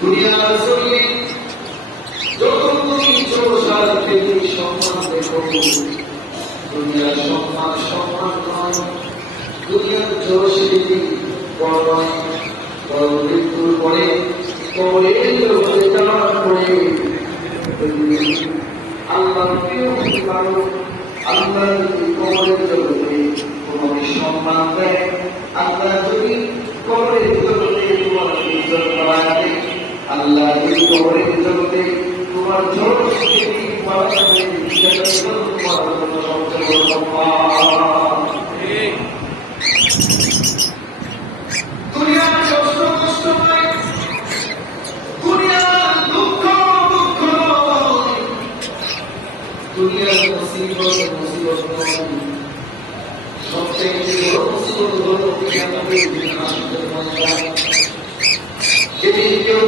দুনিয়ার জমিনে যত তুমি জোরসার থেকে সম্মান দেখো, দুনিয়ার সম্মান নয়, দুনিয়ার জোরশীলি বড় নয়, বড় মৃত্যুর পরে কবরের জগতে যাওয়ার পরে আল্লাহ প্রিয় হতে পারো। আল্লাহ যদি কবরের জগতে তোমাকে সম্মান দেয়, আল্লাহ যদি কবরের জগতে তোমার ইজ্জত বাড়ায়, আল্লাহ যদি কবরের জগতে তোমার ঝড় দুনিয়ার কষ্ট কষ্ট নয়, দুনিয়ার দুঃখ দুঃখ নয়, দুনিয়ার মুসিবত মুসিবত নয়, সবচেয়ে বড় মুসিবত হলো কিয়ামতের দিন আসতে মজা। যেদিন কেউ